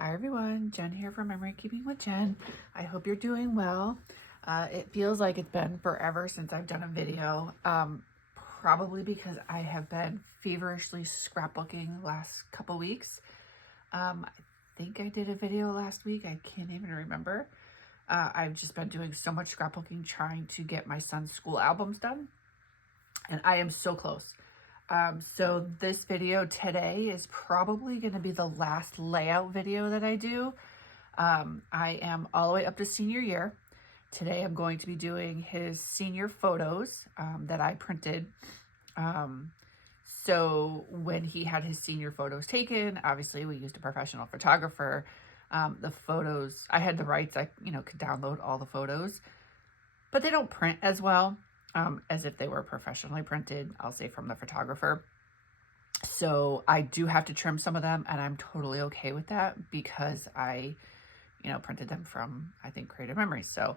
Hi everyone, Jen here from Memory Keeping with Jen. I hope you're doing well. It feels like it's been forever since I've done a video, probably because I have been feverishly scrapbooking the last couple weeks. I think I did a video last week, I can't even remember. I've just been doing so much scrapbooking trying to get my son's school albums done, and I am so close. So this video today is probably going to be the last layout video that I do. I am all the way up to senior year. Today I'm going to be doing his senior photos that I printed. So when he had his senior photos taken, obviously we used a professional photographer. The photos, I had the rights, I could download all the photos, but they don't print as well as if they were professionally printed, I'll say, from the photographer. So I do have to trim some of them, and I'm totally okay with that because I, printed them from, I think, Creative Memories. So,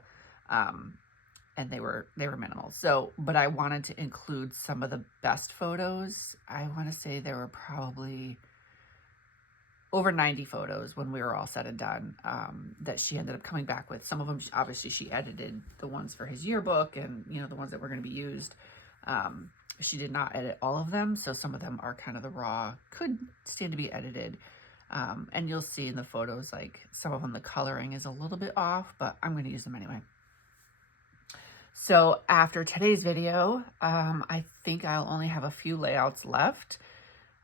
and they were minimal. So, but I wanted to include some of the best photos. I want to say there were probably over 90 photos when we were all said and done, that she ended up coming back with. Some of them, obviously, she edited the ones for his yearbook and, the ones that were going to be used. She did not edit all of them, so some of them are kind of the raw, could stand to be edited. And you'll see in the photos, like, some of them, the coloring is a little bit off, but I'm going to use them anyway. So after today's video, I think I'll only have a few layouts left.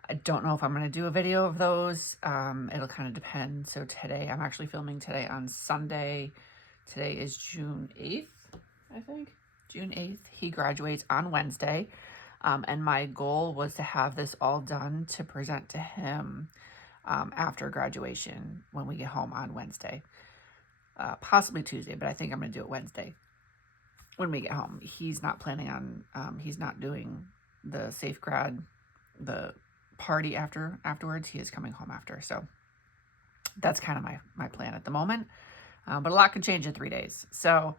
I don't know if I'm going to do a video of those. It'll kind of depend. So today, I'm actually filming today on Sunday. Today is June 8th, I think. June 8th. He graduates on Wednesday. And my goal was to have this all done to present to him after graduation when we get home on Wednesday. Possibly Tuesday, but I think I'm going to do it Wednesday when we get home. He's not planning on, he's not doing the safe grad, the party afterwards. He is coming home after, so that's kind of my plan at the moment, but a lot can change in 3 days. So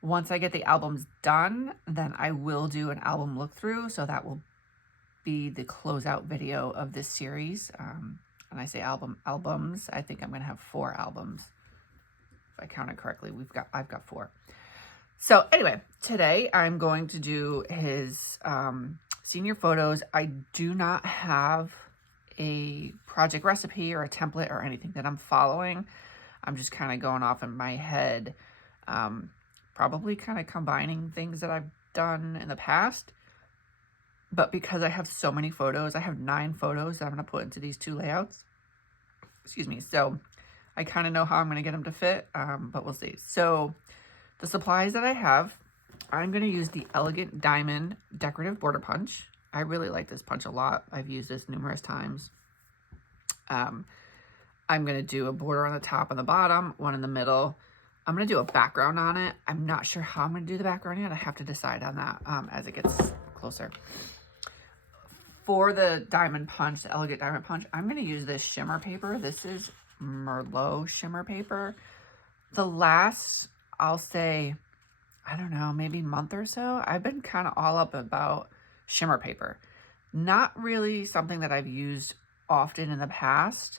once I get the albums done, then I will do an album look through, so that will be the closeout video of this series. And I say albums, I think I'm gonna have 4 albums if I counted correctly. I've got 4. So anyway, today I'm going to do his senior photos. I do not have a project recipe or a template or anything that I'm following. I'm just kind of going off in my head, probably kind of combining things that I've done in the past. But because I have so many photos, I have 9 photos that I'm going to put into these 2 layouts. Excuse me. So I kind of know how I'm going to get them to fit, but we'll see. So the supplies that I have, I'm going to use the Elegant Diamond Decorative Border Punch. I really like this punch a lot. I've used this numerous times. I'm going to do a border on the top and the bottom, one in the middle. I'm going to do a background on it. I'm not sure how I'm going to do the background yet. I have to decide on that as it gets closer. For the diamond punch, the Elegant Diamond Punch, I'm going to use this shimmer paper. This is Merlot shimmer paper. The last, I'll say, I don't know, maybe month or so, I've been kind of all up about shimmer paper. Not really something that I've used often in the past.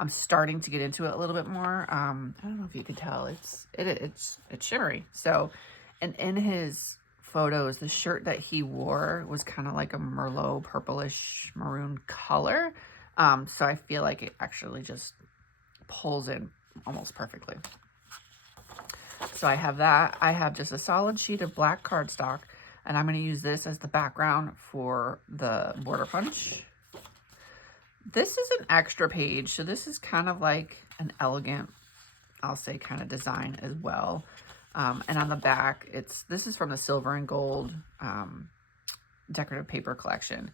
I'm starting to get into it a little bit more. I don't know if you can tell, it's shimmery. So, and in his photos, the shirt that he wore was kind of like a Merlot purplish maroon color. So I feel like it actually just pulls in almost perfectly. So I have that. I have just a solid sheet of black cardstock, and I'm going to use this as the background for the border punch. This is an extra page, so this is kind of like an elegant, I'll say, kind of design as well. And on the back, this is from the Silver and Gold decorative paper collection.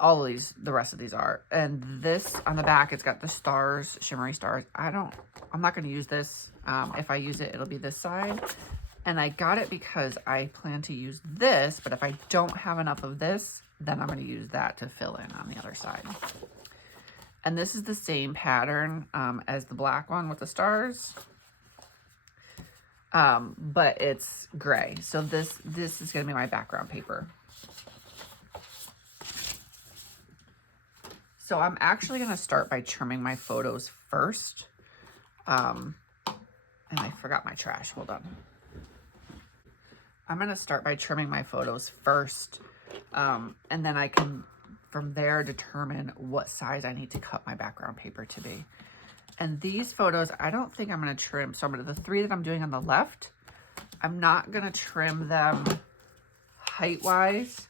All of these, the rest of these are. And this on the back, it's got the stars, shimmery stars. I'm not going to use this. If I use it, it'll be this side. And I got it because I plan to use this, but if I don't have enough of this, then I'm going to use that to fill in on the other side. And this is the same pattern as the black one with the stars. But it's gray. So this is going to be my background paper. So I'm actually going to start by trimming my photos first. And I forgot my trash. Hold on. I'm going to start by trimming my photos first. And then I can, from there, determine what size I need to cut my background paper to be. And these photos, I don't think I'm going to trim. So the 3 that I'm doing on the left, I'm not going to trim them height-wise.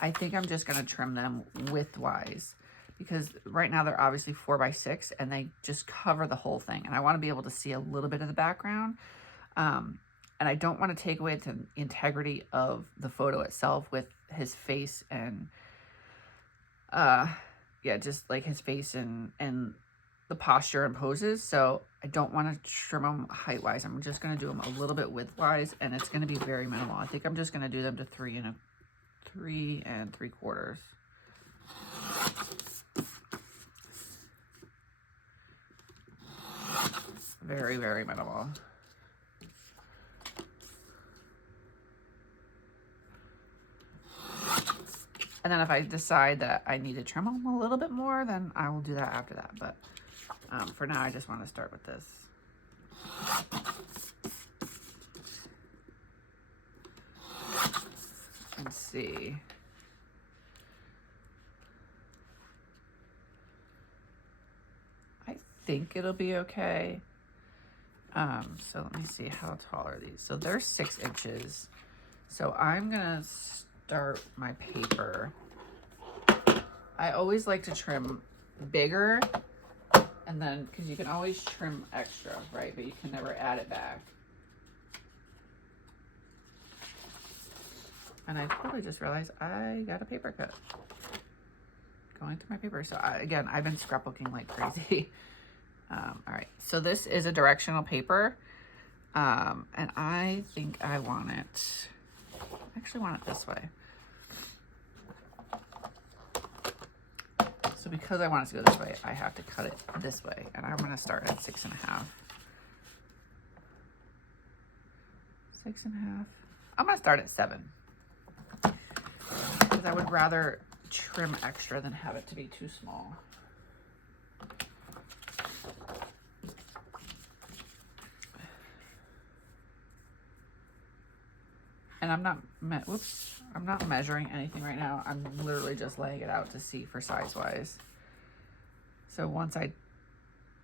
I think I'm just going to trim them width-wise. Because right now they're obviously 4x6 and they just cover the whole thing. And I want to be able to see a little bit of the background. And I don't want to take away the integrity of the photo itself with his face and, yeah, just like his face and the posture and poses. So I don't want to trim them height-wise. I'm just going to do them a little bit width-wise, and it's going to be very minimal. I think I'm just going to do them to 3 3 3/4. Very, very minimal. And then if I decide that I need to trim them a little bit more, then I will do that after that. But for now, I just want to start with this. And see. I think it'll be okay. So let me see, how tall are these? So they're 6 inches. So I'm gonna start my paper. I always like to trim bigger, and then, because you can always trim extra, right? But you can never add it back. And I totally just realized I got a paper cut. Going through my paper. So again, I've been scrapbooking like crazy. All right, so this is a directional paper. And I think I want it, I actually want it this way. So because I want it to go this way, I have to cut it this way. And I'm gonna start at 6 1/2. 6 1/2. I'm gonna start at 7. Because I would rather trim extra than have it to be too small. And I'm not measuring anything right now. I'm literally just laying it out to see for size-wise. So once I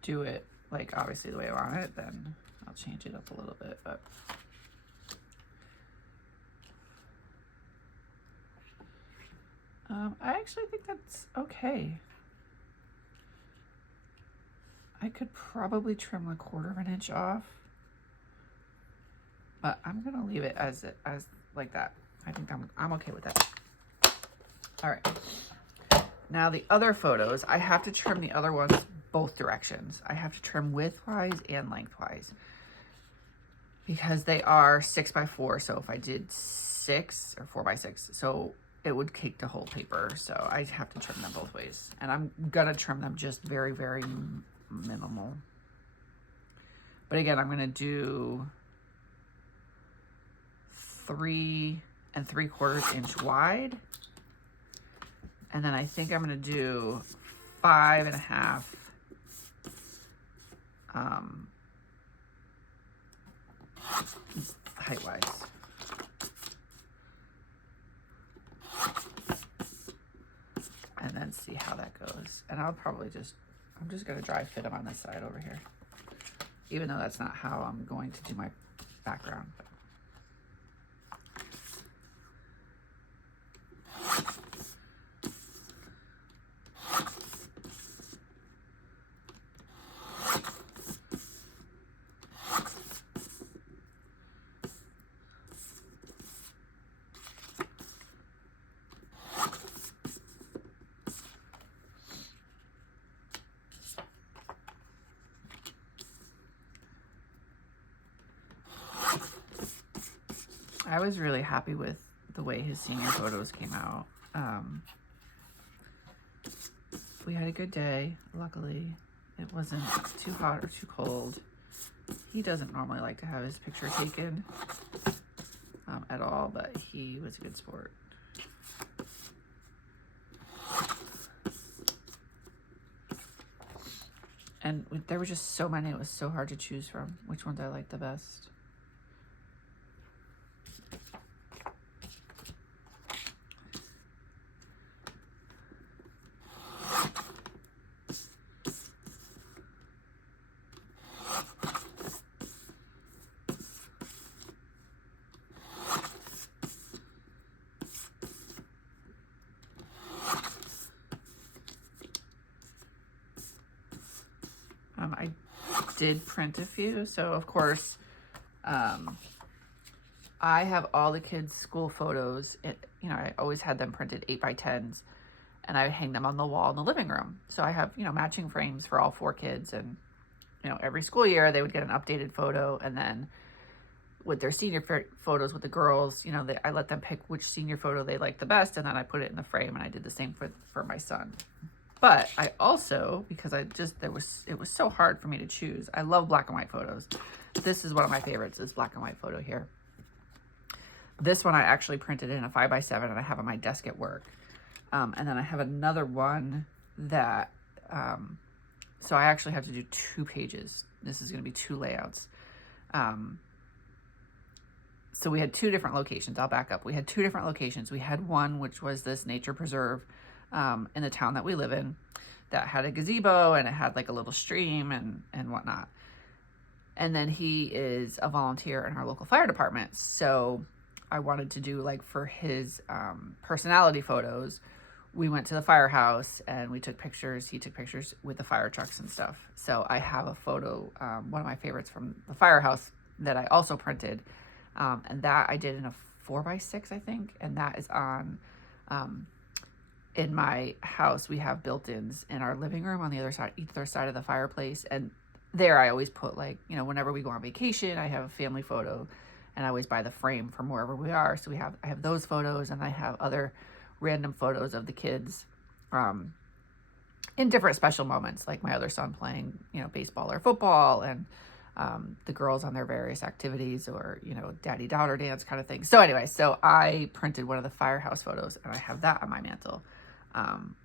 do it, like obviously the way I want it, then I'll change it up a little bit. But I actually think that's okay. I could probably trim 1/4 inch off, but I'm gonna leave it as like that. I think I'm okay with that. All right. Now the other photos, I have to trim the other ones both directions. I have to trim widthwise and lengthwise because they are 6x4. So if I did 6 or 4x6, so it would cake the whole paper. So I have to trim them both ways, and I'm gonna trim them just very, very minimal. But again, I'm gonna do 3 3/4 inch wide. And then I think I'm gonna do 5 1/2 height-wise. And then see how that goes. And I'll probably I'm just gonna dry fit them on this side over here. Even though that's not how I'm going to do my background. I was really happy with the way his senior photos came out. We had a good day, luckily. It wasn't too hot or too cold. He doesn't normally like to have his picture taken at all, but he was a good sport. And there were just so many, it was so hard to choose from which ones I liked the best. I did print a few, so of course, I have all the kids' school photos. You know, I always had them printed 8x10s, and I would hang them on the wall in the living room. So I have, you know, matching frames for all 4 kids, and, you know, every school year they would get an updated photo, and then with their senior photos with the girls, you know, I let them pick which senior photo they liked the best, and then I put it in the frame, and I did the same for my son. But I also, because it was so hard for me to choose, I love black and white photos. This is one of my favorites, this black and white photo here. This one I actually printed in a 5x7 and I have on my desk at work. And then I have another one that, so I actually have to do 2 pages. This is going to be 2 layouts. So we had 2 different locations. I'll back up. We had 2 different locations. We had one, which was this nature preserve in the town that we live in, that had a gazebo and it had like a little stream and whatnot. And then he is a volunteer in our local fire department. So I wanted to do, like, for his personality photos, we went to the firehouse and we took pictures. He took pictures with the fire trucks and stuff. So I have a photo, one of my favorites from the firehouse that I also printed. And that I did in a 4x6, I think. And that is on, in my house, we have built-ins in our living room on the other side, either side of the fireplace. And there I always put, like, you know, whenever we go on vacation, I have a family photo. And I always buy the frame from wherever we are. So I have those photos, and I have other random photos of the kids in different special moments, like my other son playing, you know, baseball or football, and the girls on their various activities, or, you know, daddy-daughter dance kind of thing. So anyway, so I printed one of the firehouse photos, and I have that on my mantle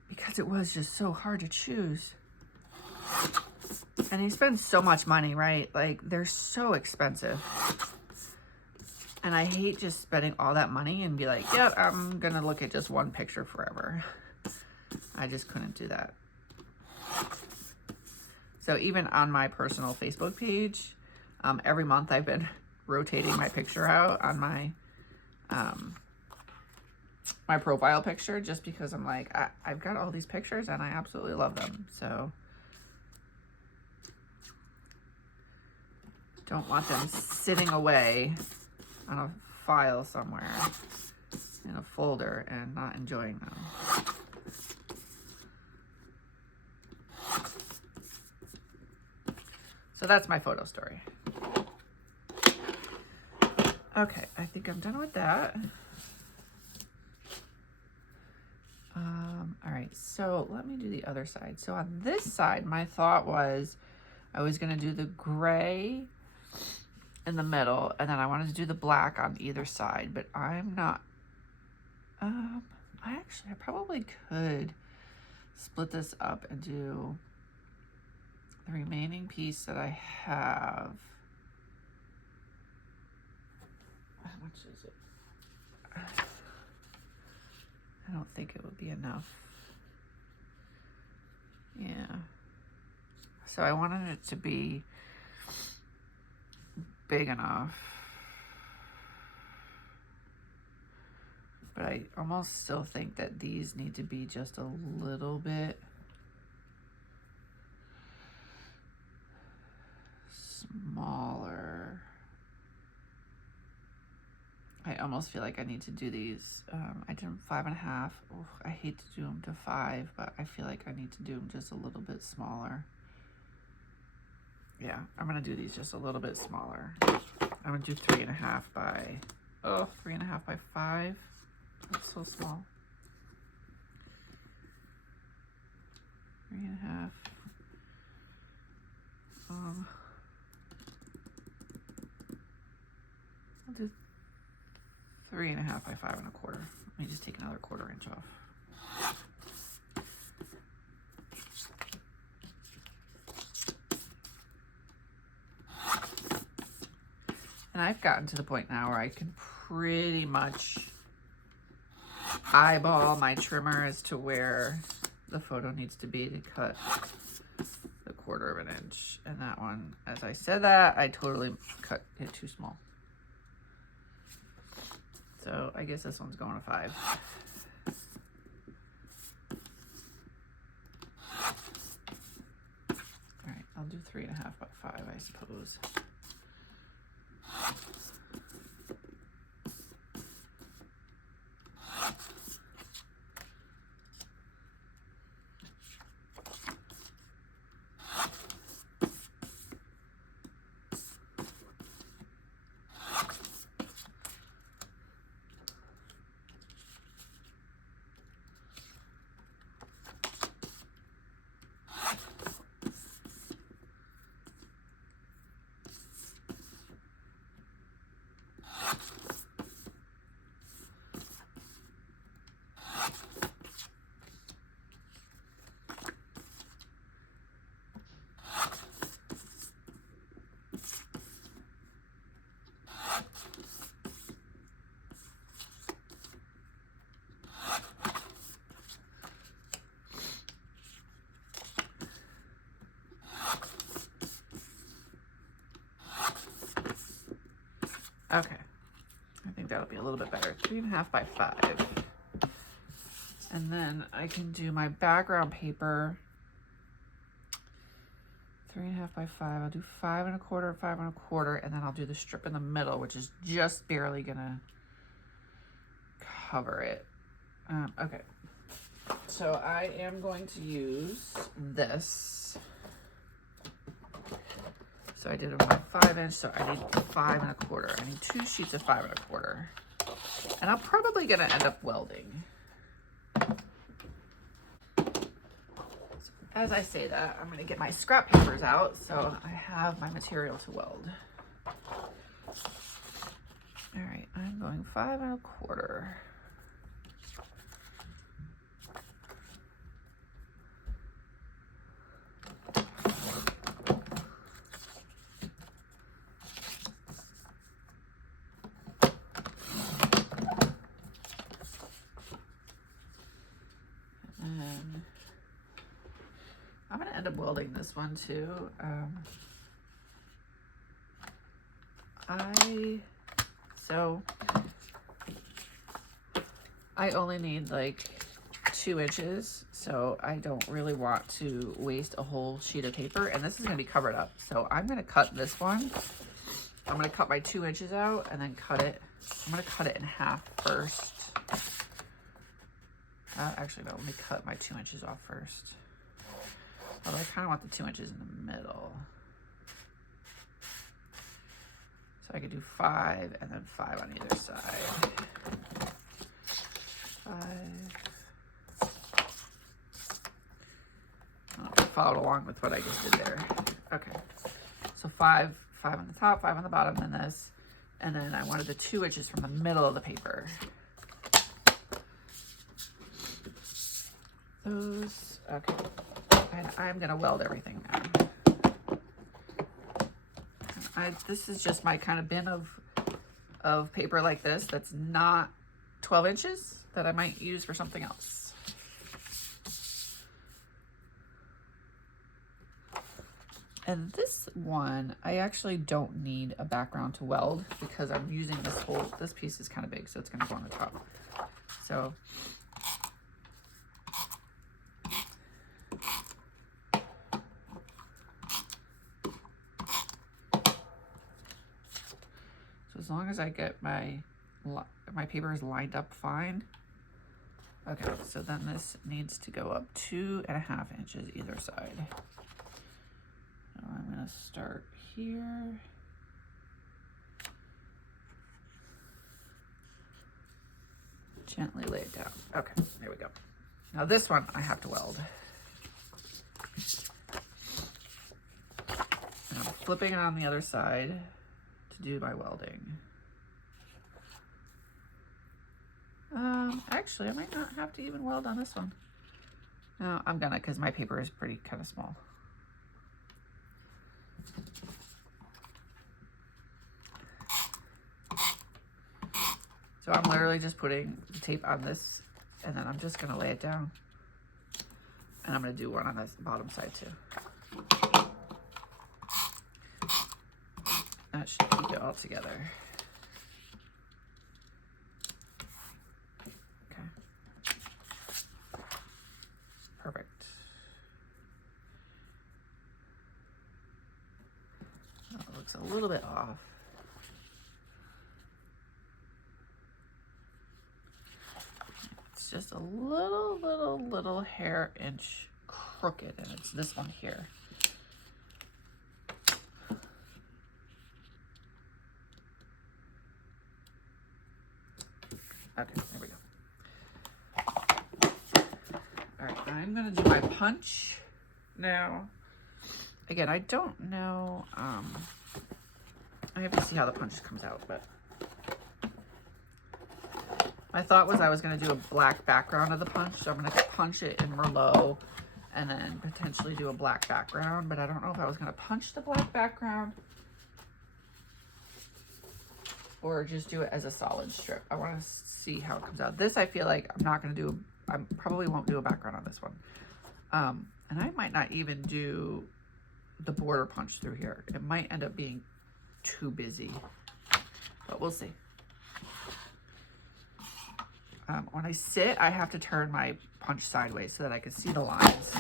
because it was just so hard to choose. And you spend so much money, right? Like, they're so expensive. And I hate just spending all that money and be like, yep, I'm going to look at just one picture forever. I just couldn't do that. So even on my personal Facebook page, every month I've been rotating my picture out on my my profile picture, just because I'm like, I've got all these pictures and I absolutely love them. So don't want them sitting away on a file somewhere in a folder and not enjoying them. So that's my photo story. Okay, I think I'm done with that. All right, so let me do the other side. So on this side, my thought was I was gonna do the gray in the middle, and then I wanted to do the black on either side, but I'm not, I probably could split this up and do the remaining piece that I have. How much is it? I don't think it would be enough. Yeah. So I wanted it to be big enough, but I almost still think that these need to be just a little bit smaller. I almost feel like I need to do these. I did them 5.5. Oh, I hate to do them to 5, but I feel like I need to do them just a little bit smaller. Yeah, I'm gonna do these just a little bit smaller. I'm gonna do 3.5 by, 3.5 by 5. That's so small. 3.5. I'll do 3.5 by 5.25. Let me just take another 1/4 inch off. And I've gotten to the point now where I can pretty much eyeball my trimmer as to where the photo needs to be to cut the 1/4 of an inch. And that one, as I said that, I totally cut it too small. So I guess this one's going to 5. All right, I'll do 3.5 by 5, I suppose. Okay, I think that'll be a little bit better. 3.5 by 5. And then I can do my background paper. 3.5 by 5. I'll do 5 1/4, 5 1/4, and then I'll do the strip in the middle, which is just barely gonna cover it. Okay, so I am going to use this. So I did it on my 5-inch, so I need 5 1/4. I need 2 sheets of 5 1/4. And I'm probably gonna end up welding. As I say that, I'm gonna get my scrap papers out so I have my material to weld. All right, I'm going 5 1/4. I'm gonna end up welding this one too. I only need like 2 inches, so I don't really want to waste a whole sheet of paper, and this is gonna be covered up. So I'm gonna cut this one. I'm gonna cut my 2 inches out and then cut it. I'm gonna cut it in half first. Actually, no, let me cut my 2 inches off first. Although I kind of want the 2 inches in the middle. So I could do 5 and then 5 on either side. 5. I followed along with what I just did there. Okay. So 5 on the top, 5 on the bottom, and this. And then I wanted the 2 inches from the middle of the paper. Those, okay. And I'm gonna weld everything now. This is just my kind of bin of paper like this that's not 12 inches that I might use for something else. And this one, I actually don't need a background to weld because I'm using this piece is kind of big, so it's gonna go on the top. So as long as I get my paper is lined up fine. Okay, so then this needs to go up 2.5 inches either side. So I'm gonna start here. Gently lay it down. Okay, there we go. Now this one I have to weld. And I'm flipping it on the other side to do my welding. Actually, I might not have to even weld on this one. No, I'm gonna, because my paper is pretty kind of small. So I'm literally just putting the tape on this, and then I'm just gonna lay it down. And I'm gonna do one on this bottom side too. That should keep it all together. Okay. Perfect. Oh, it looks a little bit off. It's just a little hair inch crooked, and it's this one here. Okay, there we go. All right, I'm gonna do my punch now. Again, I don't know, I have to see how the punch comes out, but my thought was I was gonna do a black background of the punch, so I'm gonna punch it in Merlot and then potentially do a black background, but I don't know if I was gonna punch the black background or just do it as a solid strip. I wanna see how it comes out. This, I feel like I'm not gonna do, I probably won't do a background on this one. And I might not even do the border punch through here. It might end up being too busy, but we'll see. When I sit, I have to turn my punch sideways so that I can see the lines.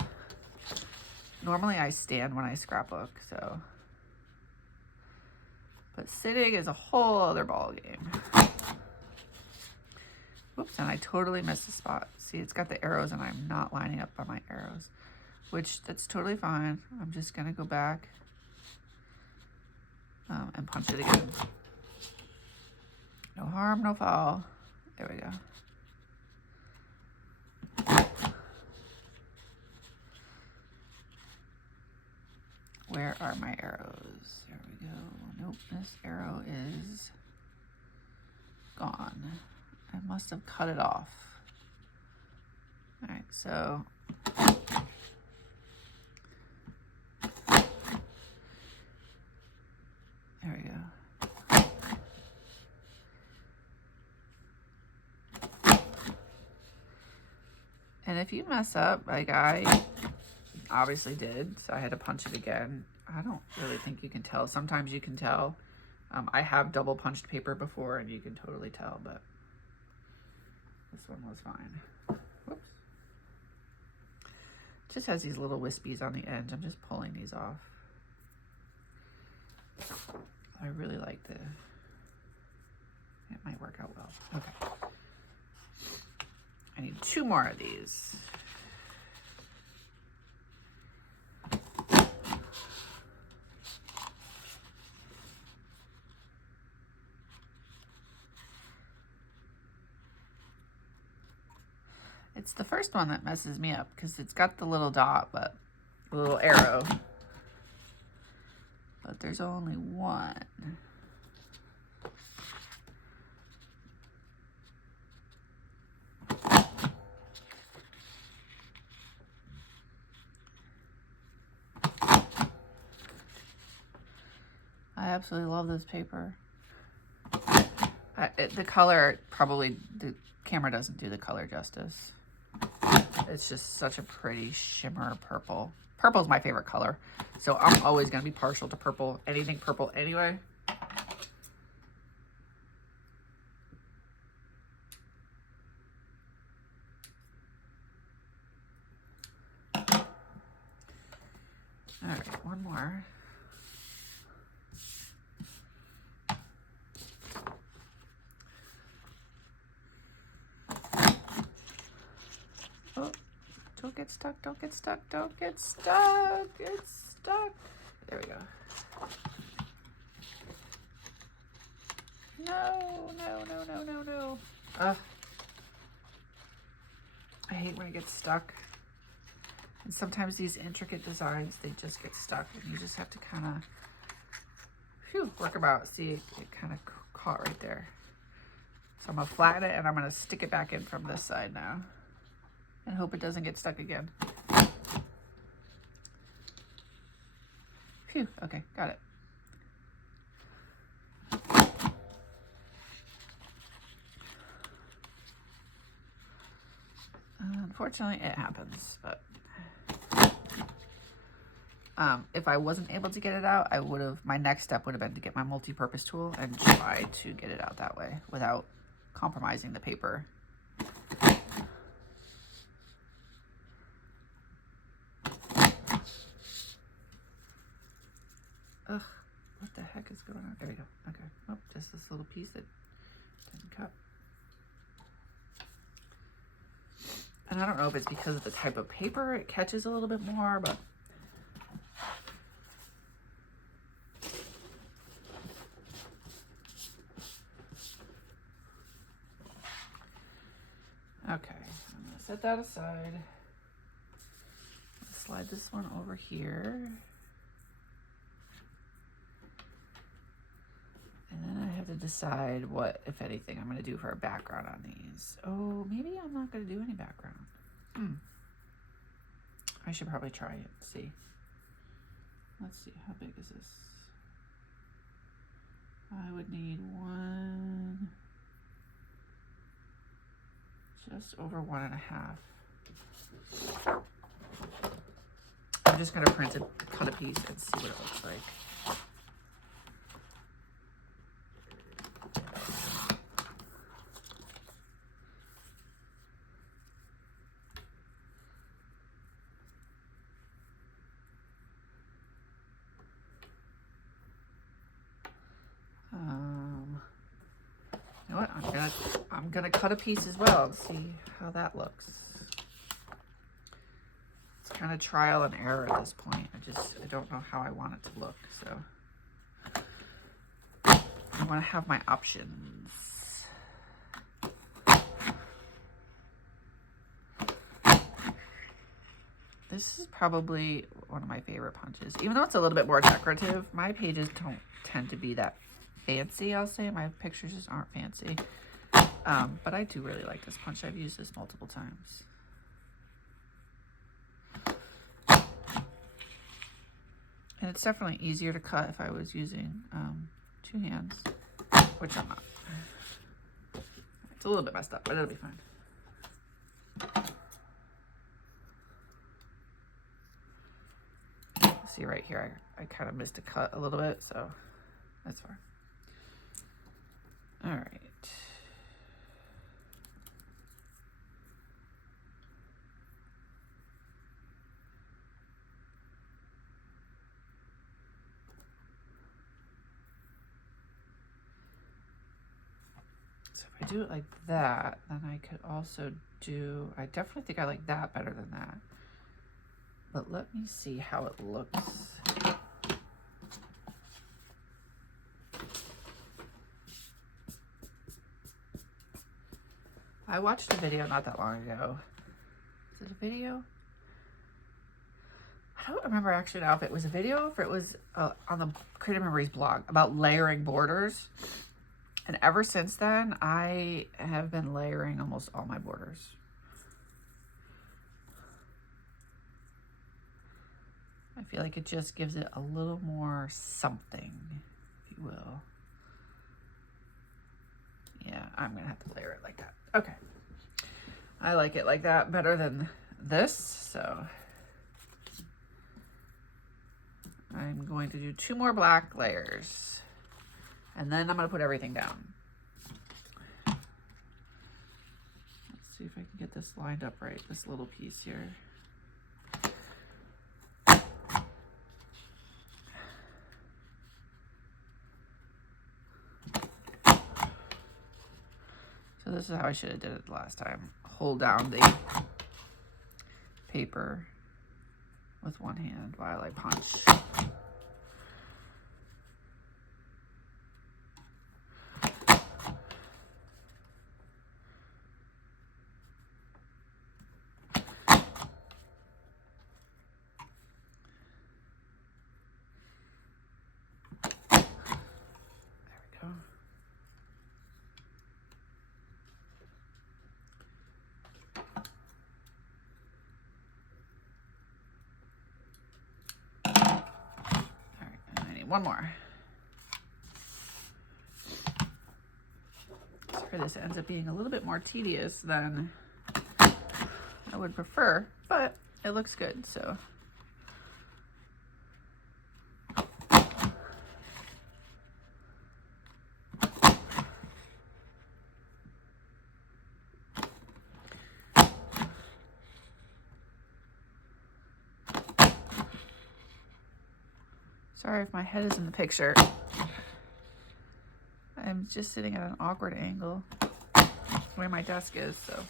Normally I stand when I scrapbook, so. But sitting is a whole other ball game. Whoops, and I totally missed a spot. See, it's got the arrows and I'm not lining up by my arrows, which that's totally fine. I'm just gonna go back and punch it again. No harm, no foul. There we go. Where are my arrows? There we go. Nope, this arrow is gone. I must have cut it off. All right, so there we go. And if you mess up, like I obviously did, so I had to punch it again. I don't really think you can tell. Sometimes you can tell. I have double punched paper before and you can totally tell, but this one was fine. Whoops. Just has these little wispies on the ends. I'm just pulling these off. I really like the, it might work out well. Okay. I need 2 more of these. It's the first one that messes me up because it's got the little dot, but the little arrow. But there's only one. I absolutely love this paper. The color, probably the camera doesn't do the color justice. It's just such a pretty shimmer purple. Purple is my favorite color, so I'm always going to be partial to purple. Anything purple anyway. All right, one more. Oh, don't get stuck, don't get stuck, don't get stuck. It's stuck. There we go. No, no, no, no, no, no. I hate when it gets stuck. And sometimes these intricate designs, they just get stuck and you just have to kind of, work them out. See, it kind of caught right there. So I'm gonna flatten it and I'm gonna stick it back in from this side now. And hope it doesn't get stuck again. Phew, okay, got it. unfortunately, it happens. But if I wasn't able to get it out, my next step would have been to get my multi-purpose tool and try to get it out that way without compromising the paper. Ugh, what the heck is going on? There we go. Okay. Oh, just this little piece that didn't cut. And I don't know if it's because of the type of paper, it catches a little bit more, but okay, I'm gonna set that aside. Slide this one over here. And then I have to decide what, if anything, I'm gonna do for a background on these. Oh, maybe I'm not gonna do any background. I should probably try it, see. Let's see, how big is this? I would need one, just over 1.5. I'm just gonna cut a piece and see what it looks like. You know what? I'm gonna cut a piece as well and see how that looks. It's kind of trial and error at this point. I don't know how I want it to look, so I want to have my options. This is probably one of my favorite punches. Even though it's a little bit more decorative, my pages don't tend to be that fancy, I'll say. My pictures just aren't fancy. But I do really like this punch. I've used this multiple times. And it's definitely easier to cut if I was using 2 hands, which I'm not. It's a little bit messed up, but it'll be fine. See right here, I kind of missed a cut a little bit, so that's fine. All right. So if I do it like that, then I could also do, I definitely think I like that better than that. But let me see how it looks. I watched a video not that long ago. Is it a video? I don't remember actually now if it was a video or if it was on the Creative Memories blog about layering borders. And ever since then, I have been layering almost all my borders. I feel like it just gives it a little more something, if you will. Yeah, I'm gonna have to layer it like that. Okay. I like it like that better than this, so I'm going to do 2 more black layers. And then I'm gonna put everything down. Let's see if I can get this lined up right, this little piece here. So this is how I should have did it last time. Hold down the paper with one hand while I punch. One more. Sorry, this ends up being a little bit more tedious than I I would prefer, but it looks good, so. Sorry if my head is in the picture. I'm just sitting at an awkward angle where my desk is, so.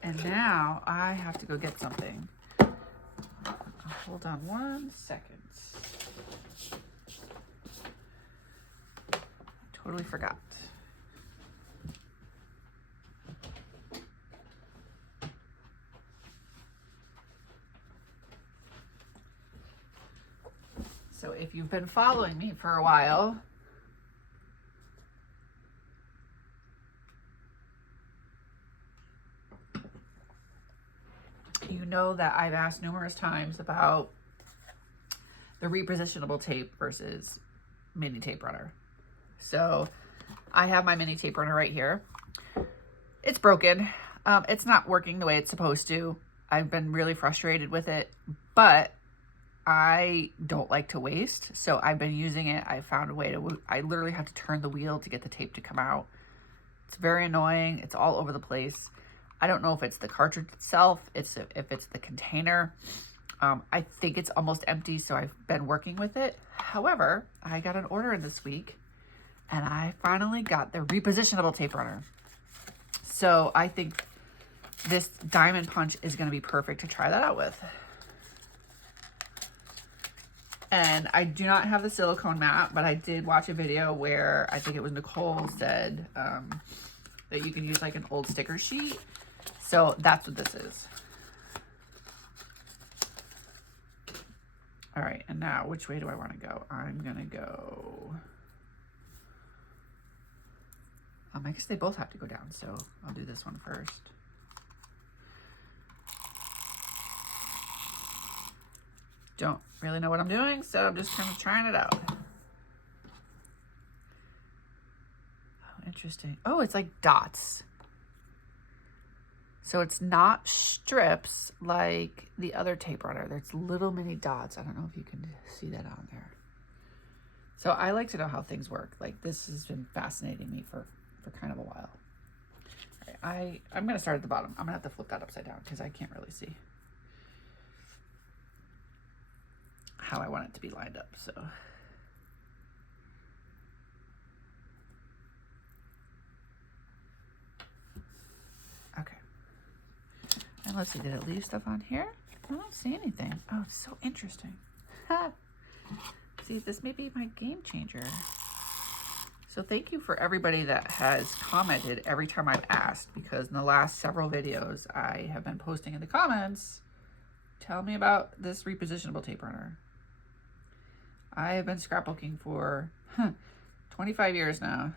And now I have to go get something. Hold on 1 second. Totally forgot. So if you've been following me for a while, you know that I've asked numerous times about the repositionable tape versus mini tape runner. So I have my mini tape runner right here. It's broken. It's not working the way it's supposed to. I've been really frustrated with it, but I don't like to waste. So I've been using it. I found a way to, I literally have to turn the wheel to get the tape to come out. It's very annoying. It's all over the place. I don't know if it's the cartridge itself, if it's the container. I think it's almost empty, so I've been working with it. However, I got an order in this week, and I finally got the repositionable tape runner. So I think this diamond punch is going to be perfect to try that out with. And I do not have the silicone mat, but I did watch a video where I think it was Nicole said that you can use like an old sticker sheet. So that's what this is. All right, and now which way do I want to go? I'm gonna go, I guess they both have to go down, so I'll do this one first. Don't really know what I'm doing, so I'm just kind of trying it out. Oh, interesting. Oh, it's like dots. So it's not strips like the other tape runner. There's little mini dots. I don't know if you can see that on there. So I like to know how things work. Like this has been fascinating me for kind of a while. All right, I'm gonna start at the bottom. I'm gonna have to flip that upside down because I can't really see how I want it to be lined up, so. Okay. And let's see, did it leave stuff on here? I don't see anything. Oh, it's so interesting. See, this may be my game changer. So thank you for everybody that has commented every time I've asked, because in the last several videos I have been posting in the comments, tell me about this repositionable tape runner. I have been scrapbooking for 25 years now.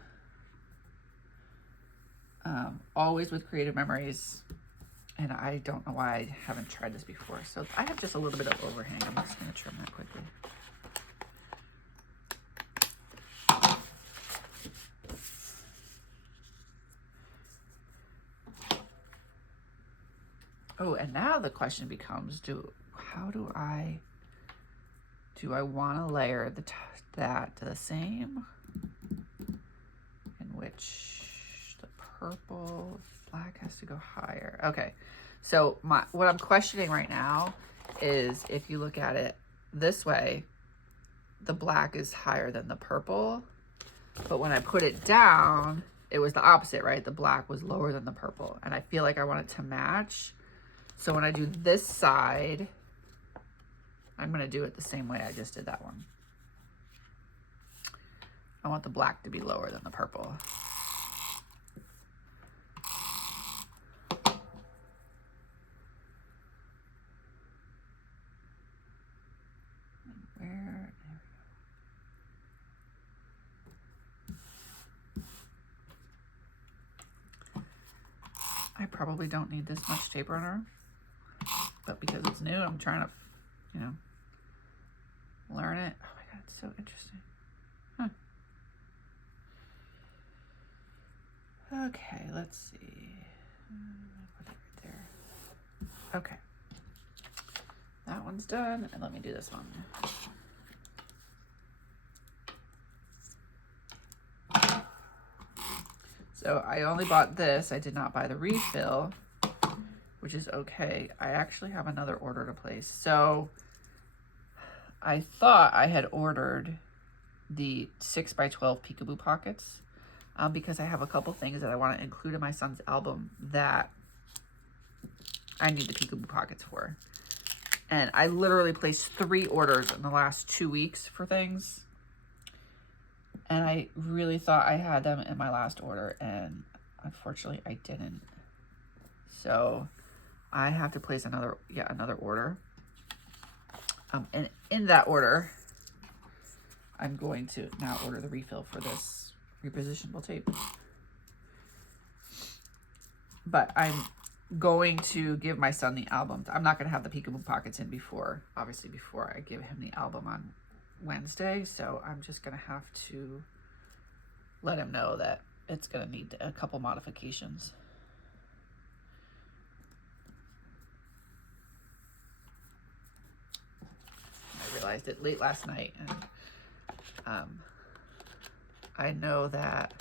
Always with creative memories. And I don't know why I haven't tried this before. So I have just a little bit of overhang. I'm just going to trim that quickly. Oh, and now the question becomes, do I want to layer that to the same? In which the purple, black has to go higher. Okay, so what I'm questioning right now is if you look at it this way, the black is higher than the purple, but when I put it down, it was the opposite, right? The black was lower than the purple, and I feel like I want it to match. So when I do this side, I'm going to do it the same way I just did that one. I want the black to be lower than the purple. I probably don't need this much tape runner, but because it's new, I'm trying to, you know, learn it. Oh my God, it's so interesting. Huh. Okay, let's see. Put it right there. Okay. That one's done, and let me do this one. So I only bought this. I did not buy the refill, which is okay. I actually have another order to place. So I thought I had ordered the 6x12 peekaboo pockets because I have a couple things that I want to include in my son's album that I need the peekaboo pockets for. And I literally placed 3 orders in the last 2 weeks for things. And I really thought I had them in my last order, and unfortunately I didn't. So I have to place another order. And in that order, I'm going to now order the refill for this repositionable tape. But I'm going to give my son the albums. I'm not going to have the peekaboo pockets in before I give him the album on Wednesday. So I'm just going to have to let him know that it's going to need a couple modifications. I realized it late last night, and I know that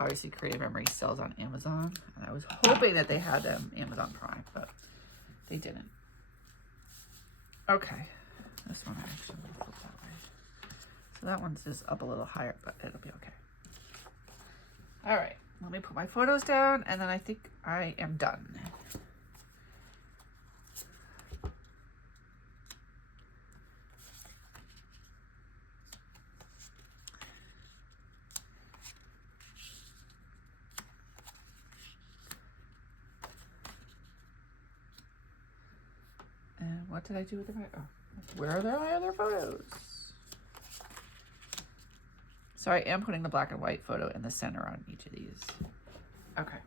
obviously Creative Memory sells on Amazon, and I was hoping that they had them Amazon Prime, but they didn't. Okay, this one I actually want to flip that way. So that one's just up a little higher, but it'll be okay. All right, let me put my photos down, and then I think I am done. And what did I do with the, oh, where are my other photos? So I am putting the black and white photo in the center on each of these. Okay.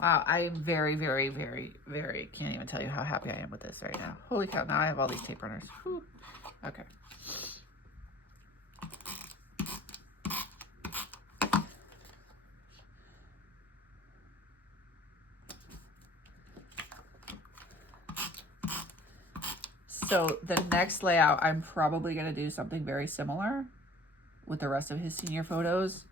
Wow, I am very, very, very, very, can't even tell you how happy I am with this right now. Holy cow, now I have all these tape runners. Whew. Okay. So the next layout, I'm probably going to do something very similar with the rest of his senior photos.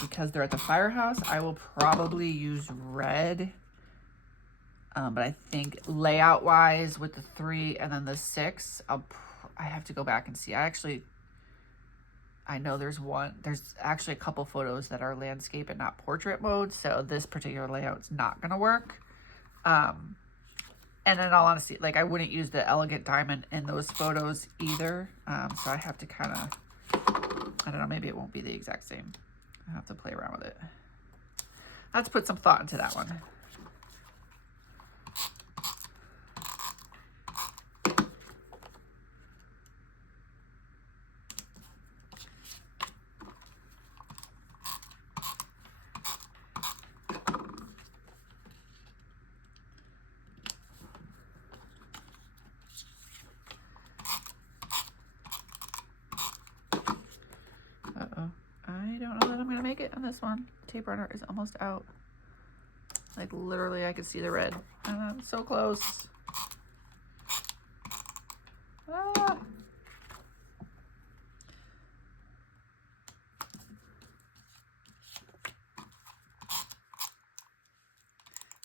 Because they're at the firehouse, I will probably use red. But I think layout wise with the 3 and then the 6, I have to go back and see. I know there's actually a couple photos that are landscape and not portrait mode. So this particular layout's not going to work. And in all honesty, like I wouldn't use the elegant diamond in those photos either. So I have to kind of, I don't know, maybe it won't be the exact same. I have to play around with it. Let's put some thought into that one. Uh-oh. I don't know that I'm going to make it on this one. Tape runner is almost out. Like literally I could see the red. And I'm so close. Ah.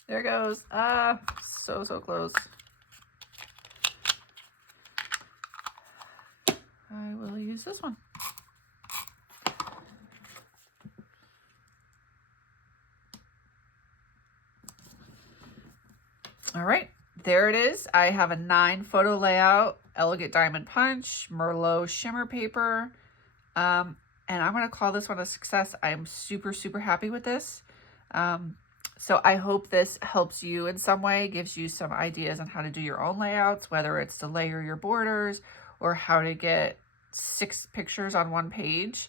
There it goes. Ah, so close. I will use this one. All right, there it is. I have a 9 photo layout, elegant diamond punch, Merlot shimmer paper. And I'm going to call this one a success. I'm super happy with this. So I hope this helps you in some way, gives you some ideas on how to do your own layouts, whether it's to layer your borders or how to get 6 pictures on one page.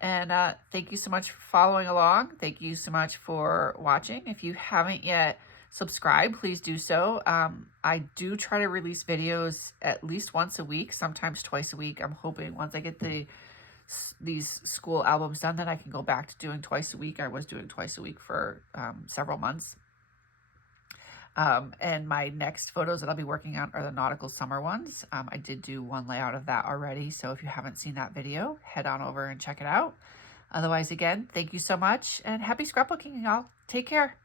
And thank you so much for following along. Thank you so much for watching. If you haven't yet subscribed, please do so. I do try to release videos at least once a week, sometimes twice a week. I'm hoping once I get these school albums done, that I can go back to doing twice a week. I was doing twice a week for several months. And my next photos that I'll be working on are the nautical summer ones. I did do one layout of that already, so if you haven't seen that video, head on over and check it out. Otherwise, again, thank you so much, and happy scrapbooking, y'all. Take care.